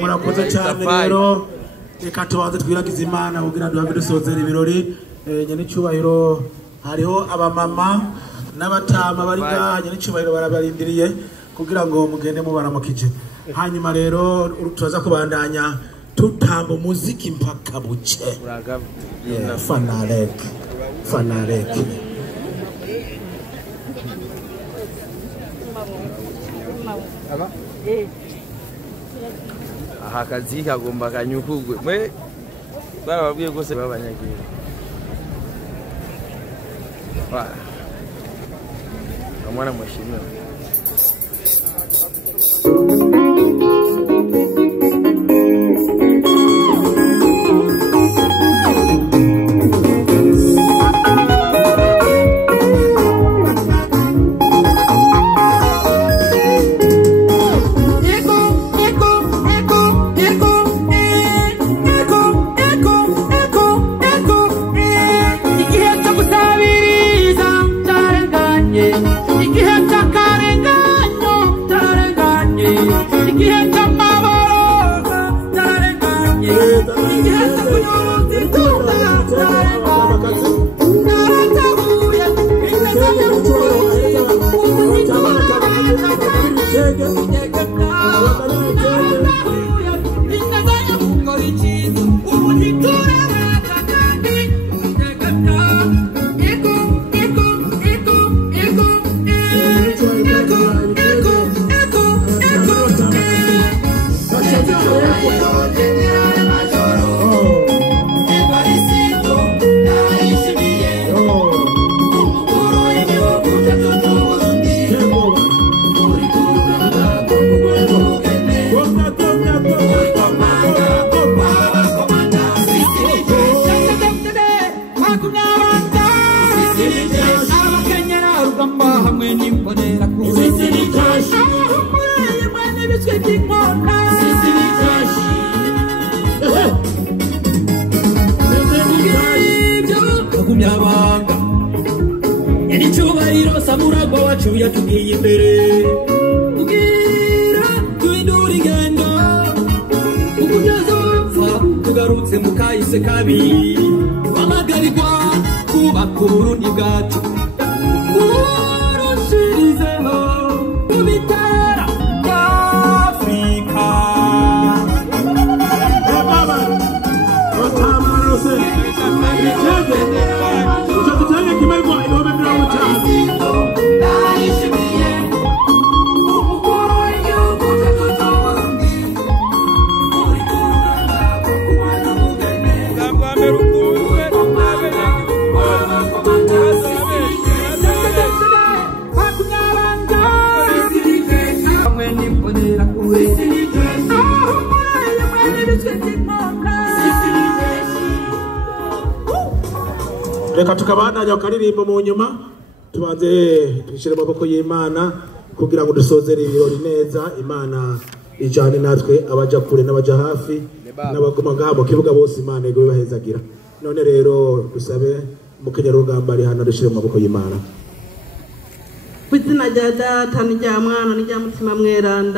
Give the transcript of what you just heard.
murakoze cyane rero reka tubanze twiragize Imana kugira duhambe dusozera ibirori nyene cyubahiro hariho abamama n'abatama bari ngaha nyene cyubahiro barabarindiriye kugira ngo mugende mubaramukije hanyuma rero turaza kubandanya tutamba umuziki mpaka buce fanarek aha kazi kagomba kanyukugwe mwe barababwiye gose babanyagiye amwana mushimira hamwe n'imbonera kure sisi ni kashi mwene biswe by'inkona sisi ni kashi kagumya abanga yari cyubahiro samuragwa wacu yatugiye imbere ubwira duhindura ingendo ukugezopfa tugarutse mu kahise kabi wamagarirwa kubaka uburundi bwacu urushirizeho kubitera by'afurika reka tukabandanya ukaririmba mu nyuma tubanze twishire amaboko y'Imana kugira ngo dusozere ibirori neza. Imana ijane natwe abaja kure n'abaja hafi n'abaguma ngaha mu kibuga bose Imana ego bibahezagira. None rero dusabe mukenyero rugamba ari hano dushire mu maboko y'Imana. Kwizina rya Data n'irya Mwana n'irya Mutima Mweranda.